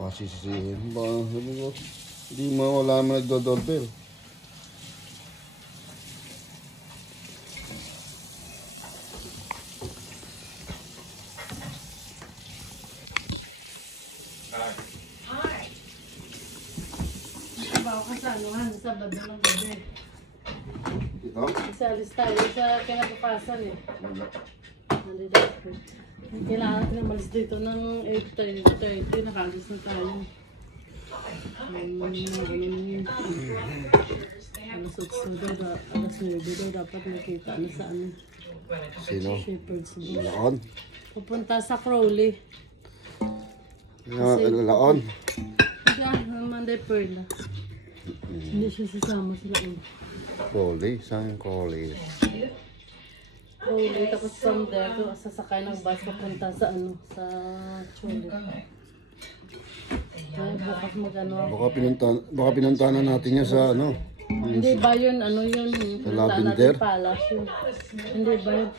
Pasisisihin ba? Sabi ko, hindi mo wala naman nagdo-doorbell. Hi. Bawa ka sa anuhan, sa bado ng gabi. Ito? Isalis tayo sa kinabukasan eh. Nandito. Kailangan natin umalis dito ng 8:30. Nakalis na tayo. Alas 8 daw, alas 9 daw dapat nakita na sa ano. Sino? Shepherd's Bush. Laon? Pupunta sa Crowley. Laon? Siya, Monday Perla. Hindi siya sasama sila. Crowley? Saan yung Crowley? Crowley, tapos from there, sasakay ng bus papunta sa ano, sa Chole. Kaya bukas mag-ano. Baka pinuntahan na natin niya sa ano? Hindi ba yun, ano yun? Sa Lavender? Palace yun. Hindi ba yun?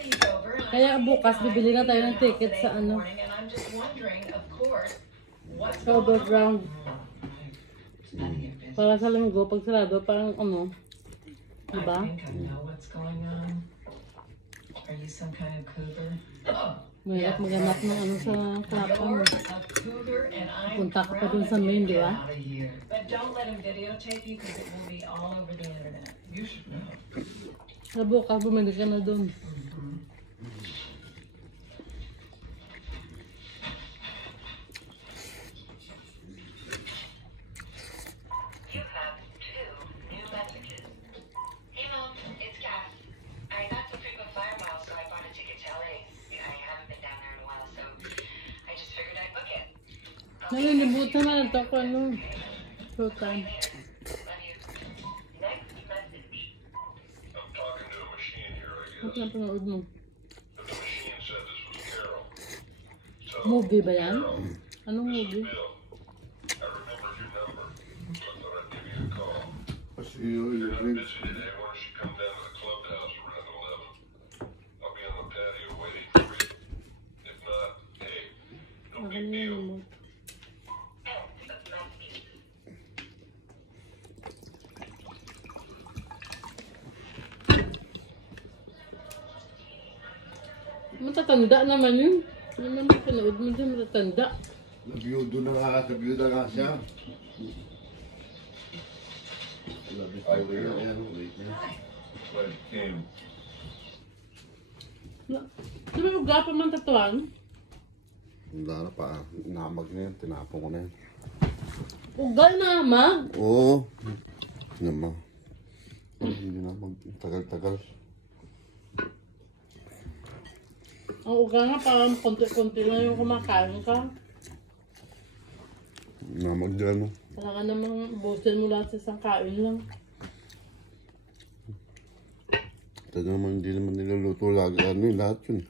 Kaya bukas, bibili na tayo ng ticket sa ano. Sa overground. Para sa linggo, pag sarado, parang ano. Diba? Are you some kind of cougar? Mahirap maganap ng ano sa Clapham. Punta ka pa dun sa main, di ba? But don't let him videotape you because it will be all over the internet. You should know. Sa bukas, bumili ka na dun. You have 2 new messages. Hey Mom, it's Cass. I got some frequent flyer miles, so I bought a ticket to LA. I haven't been down there in a while, so I just figured I'd book it. Nalilibutan na lang ako ano. Showtime. Love you. Next message. I'm talking to a machine here, I Ba't guess. napanood mo? But the machine said this was Carol. So, Movie ba yan? Anong movie? Bill, I remembered your number. So I thought I'd give you a call. Kasi I'm busy today. Why don't you come down to the clubhouse around 11? I'll be on the patio waiting for you. If not, hey, no Akin big na deal. yung remote. End of messages. Matatanda naman yun. Hindi naman pinanood mo dyan, matatanda. Nabiyuda nga siya. Wait na. Glad you came. Di ba maglapo man tatuan? Wala na pa. Namag na yan. Tinapon ko na yan. Ugal na, ma. Oo. Naman. Hindi na magtagal-tagal. Ang ugal nga parang konti-konti na yung kumakain ka. Namag dyan. Kailangan namang ubusin mo lahat sa isang kain lang. Ito naman hindi naman niluluto lagi. Ano yung lahat yun.